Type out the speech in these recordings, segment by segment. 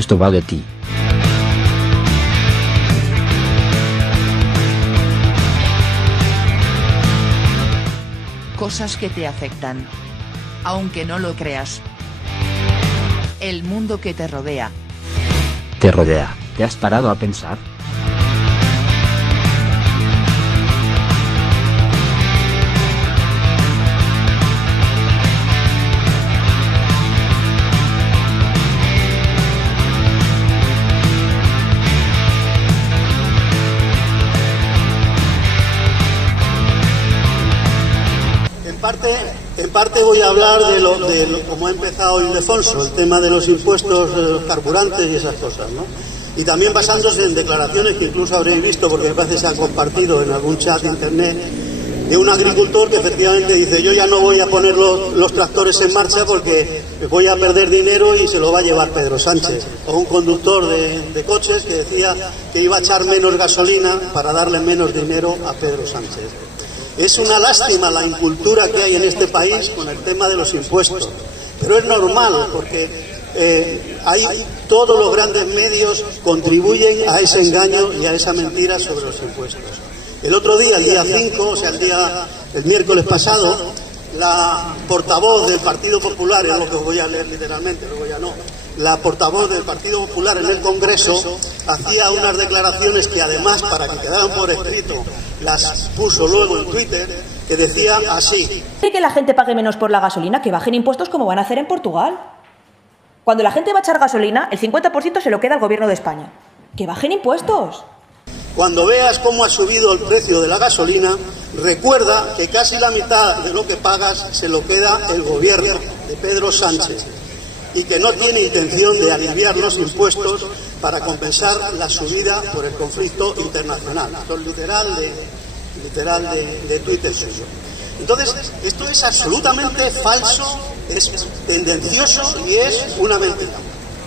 Esto va de ti. Cosas que te afectan, aunque no lo creas. El mundo que te rodea. Te rodea. ¿Te has parado a pensar? En parte voy a hablar de lo como ha empezado Ildefonso, el tema de los impuestos de los carburantes y esas cosas, ¿no? Y también basándose en declaraciones que incluso habréis visto, porque me parece que se han compartido en algún chat de internet, de un agricultor que efectivamente dice: yo ya no voy a poner los tractores en marcha porque voy a perder dinero y se lo va a llevar Pedro Sánchez. O un conductor de coches que decía que iba a echar menos gasolina para darle menos dinero a Pedro Sánchez. Es una lástima la incultura que hay en este país con el tema de los impuestos, pero es normal porque todos los grandes medios contribuyen a ese engaño y a esa mentira sobre los impuestos. El otro día, el día 5, o sea, el miércoles pasado, la portavoz del Partido Popular, es lo que os voy a leer literalmente, luego ya no, la portavoz del Partido Popular en el Congreso hacía unas declaraciones que además, para que quedaran por escrito, las puso luego en Twitter, que decía así: ¿Quiere que la gente pague menos por la gasolina? Que bajen impuestos como van a hacer en Portugal. Cuando la gente va a echar gasolina, el 50% se lo queda al gobierno de España. ¡Que bajen impuestos! Cuando veas cómo ha subido el precio de la gasolina, recuerda que casi la mitad de lo que pagas se lo queda el gobierno de Pedro Sánchez y que no tiene intención de aliviar los impuestos para compensar la subida por el conflicto internacional. Esto es literal de Twitter suyo. Entonces, esto es absolutamente falso, es tendencioso y es una mentira.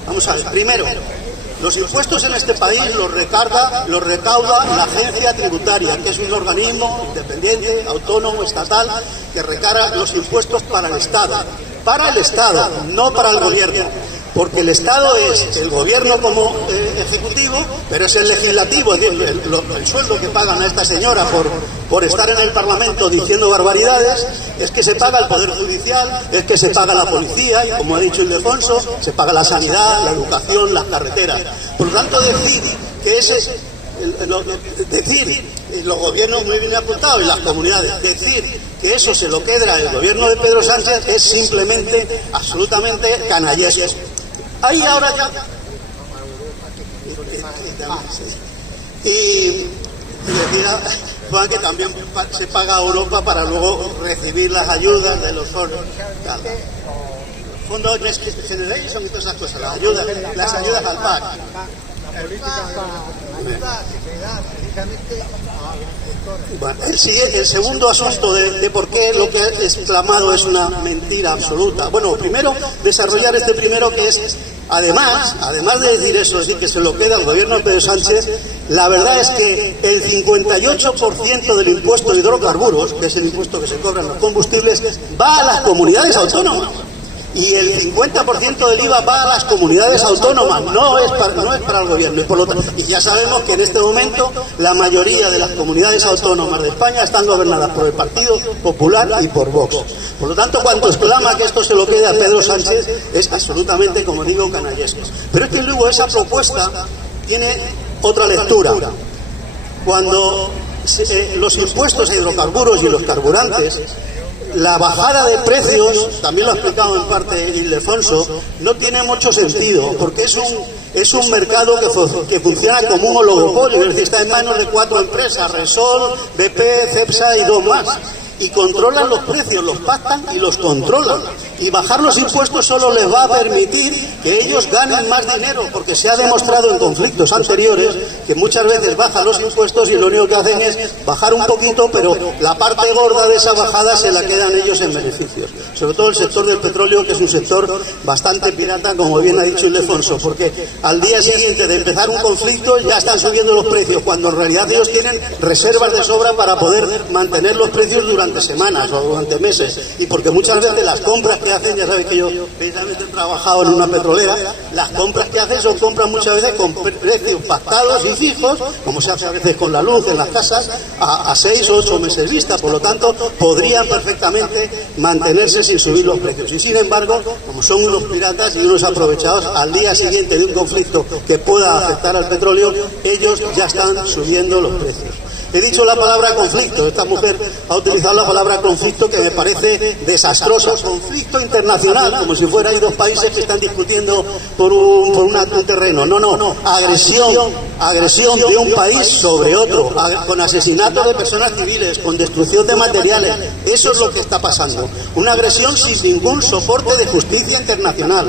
Vamos a ver, primero, los impuestos en este país los recauda la agencia tributaria, que es un organismo independiente, autónomo, estatal, que recarga los impuestos para el Estado, no para el gobierno, porque el Estado es el gobierno como ejecutivo, pero es el legislativo, es decir, el sueldo que pagan a esta señora por estar en el Parlamento diciendo barbaridades, es que se paga el Poder Judicial, es que se paga la policía, y como ha dicho Ildefonso, se paga la sanidad, la educación, las carreteras. Por lo tanto, decir que y los gobiernos muy bien apuntados y las comunidades, decir que eso se lo queda el gobierno de Pedro Sánchez es simplemente, absolutamente canallesco. Ahí ahora ya... Y decía Juan que también se paga a Europa para luego recibir las ayudas de los fondos. Fondos Next Generation y todas esas cosas, las ayudas al PAC. Bueno, el segundo asunto de por qué lo que ha exclamado es una mentira absoluta. Bueno, primero, desarrollar este primero, que es, además de decir eso, es decir, que se lo queda al gobierno de Pedro Sánchez, la verdad es que el 58% del impuesto de hidrocarburos, que es el impuesto que se cobra en los combustibles, va a las comunidades autónomas. Y el 50% del IVA va a las comunidades autónomas, no es para el gobierno. Y por lo tanto, y ya sabemos que en este momento la mayoría de las comunidades autónomas de España están gobernadas por el Partido Popular y por Vox. Por lo tanto, cuando exclama que esto se lo quede a Pedro Sánchez, es absolutamente, como digo, canallesco. Pero es que luego esa propuesta tiene otra lectura. Cuando los impuestos a hidrocarburos y los carburantes, la bajada de precios, también lo ha explicado en parte Ildefonso, no tiene mucho sentido, porque es un mercado que funciona como un oligopolio, es decir, está en manos de 4 empresas, Repsol, BP, Cepsa y 2 más, y controlan los precios, los pactan y los controlan. Y bajar los impuestos solo les va a permitir que ellos ganen más dinero, porque se ha demostrado en conflictos anteriores que muchas veces bajan los impuestos y lo único que hacen es bajar un poquito, pero la parte gorda de esa bajada se la quedan ellos en beneficios. Sobre todo el sector del petróleo, que es un sector bastante pirata, como bien ha dicho Ildefonso, porque al día siguiente de empezar un conflicto ya están subiendo los precios, cuando en realidad ellos tienen reservas de sobra para poder mantener los precios durante semanas o durante meses, y porque muchas veces las compras que hacen, ya sabéis que yo precisamente he trabajado en una petrolera, las compras que hacen son compras muchas veces con precios pactados y fijos, como se hace a veces con la luz en las casas, a 6 o 8 meses vista. Por lo tanto, podrían perfectamente mantenerse sin subir los precios. Y sin embargo, como son unos piratas y unos aprovechados, al día siguiente de un conflicto que pueda afectar al petróleo, ellos ya están subiendo los precios. He dicho la palabra conflicto, esta mujer ha utilizado la palabra conflicto, que me parece desastrosa. Conflicto internacional, como si fuera hay dos países que están discutiendo por un terreno. No, agresión de un país sobre otro, con asesinatos de personas civiles, con destrucción de materiales. Eso es lo que está pasando. Una agresión sin ningún soporte de justicia internacional.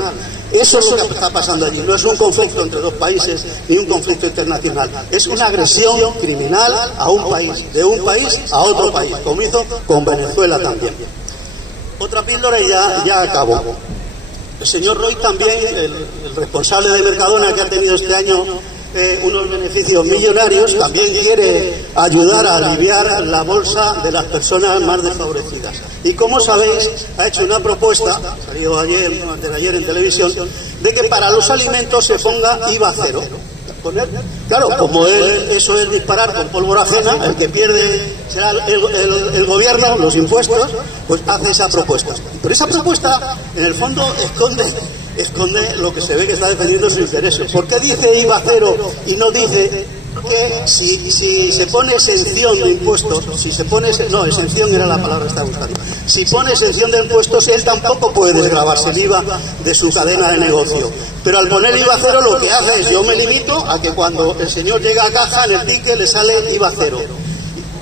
Eso es lo que está pasando allí. No es un conflicto entre dos países ni un conflicto internacional. Es una agresión criminal a un país, de un país a otro país, como hizo con Venezuela también. Otra píldora y ya acabo. El señor Roy también, el responsable de Mercadona, que ha tenido este año unos beneficios millonarios, también quiere ayudar a aliviar la bolsa de las personas más desfavorecidas. Y como sabéis, ha hecho una propuesta, salió ayer en televisión, de que para los alimentos se ponga IVA cero. Claro, como eso es disparar con pólvora ajena, el que pierde será el gobierno, los impuestos, pues hace esa propuesta. Pero esa propuesta, en el fondo, esconde lo que se ve que está defendiendo sus intereses. ¿Por qué dice IVA cero y no dice que si se pone exención de impuestos, exención era la palabra que estaba buscando, si pone exención de impuestos, él tampoco puede desgravarse el IVA de su cadena de negocio? Pero al poner IVA cero lo que hace es, yo me limito a que cuando el señor llega a caja, en el ticket le sale IVA cero.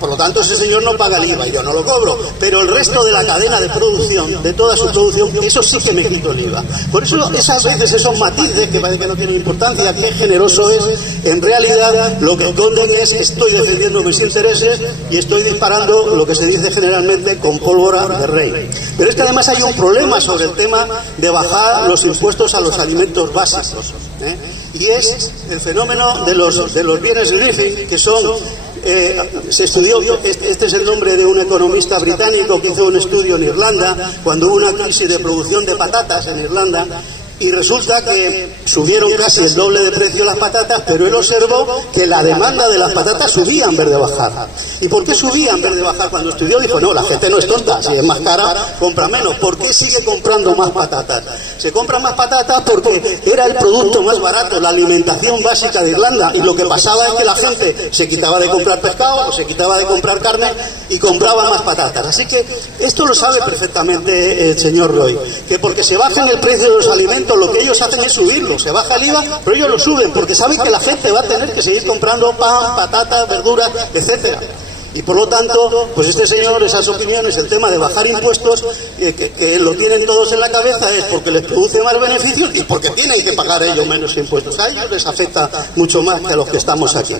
Por lo tanto, ese señor no paga el IVA y yo no lo cobro. Pero el resto de la cadena de producción, de toda su producción, eso sí que me quito el IVA. Por eso esas veces, esos matices que parece que no tienen importancia, qué generoso es, en realidad lo que esconden es: estoy defendiendo mis intereses y estoy disparando, lo que se dice generalmente, con pólvora de rey. Pero es que además hay un problema sobre el tema de bajar los impuestos a los alimentos básicos, y es el fenómeno de los bienes living, que son... se estudió, este es el nombre de un economista británico que hizo un estudio en Irlanda cuando hubo una crisis de producción de patatas en Irlanda, y resulta que subieron casi el doble de precio las patatas, pero él observó que la demanda de las patatas subía en vez de bajar. ¿Y por qué subía en vez de bajar? Cuando estudió dijo, no, la gente no es tonta, si es más cara compra menos. ¿Por qué sigue comprando más patatas? Se compran más patatas porque era el producto más barato, la alimentación básica de Irlanda, y lo que pasaba es que la gente se quitaba de comprar pescado o se quitaba de comprar carne y compraba más patatas. Así que esto lo sabe perfectamente el señor Roy, que porque se bajan el precio de los alimentos, lo que ellos hacen es subirlo. Se baja el IVA, pero ellos lo suben porque saben que la gente va a tener que seguir comprando pan, patatas, verduras, etcétera. Y por lo tanto, pues este señor, esas opiniones, el tema de bajar impuestos, que lo tienen todos en la cabeza, es porque les produce más beneficios y porque tienen que pagar ellos menos impuestos. A ellos les afecta mucho más que a los que estamos aquí.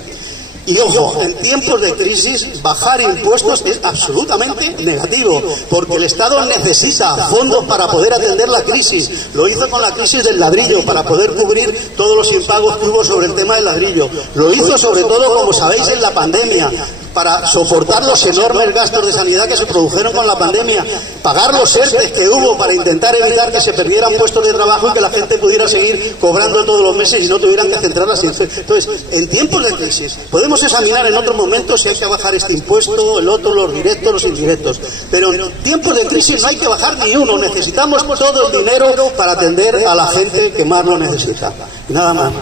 Y ojo, en tiempos de crisis, bajar impuestos es absolutamente negativo, porque el Estado necesita fondos para poder atender la crisis. Lo hizo con la crisis del ladrillo, para poder cubrir todos los impagos que hubo sobre el tema del ladrillo. Lo hizo sobre todo, como sabéis, en la pandemia, para soportar los enormes gastos de sanidad que se produjeron con la pandemia, pagar los ERTE que hubo para intentar evitar que se perdieran puestos de trabajo y que la gente pudiera seguir cobrando todos los meses y no tuvieran que centrar las infecciones. Entonces, en tiempos de crisis, podemos examinar en otro momento si hay que bajar este impuesto, el otro, los directos, los indirectos. Pero en tiempos de crisis no hay que bajar ni uno, necesitamos todo el dinero para atender a la gente que más lo necesita. Nada más.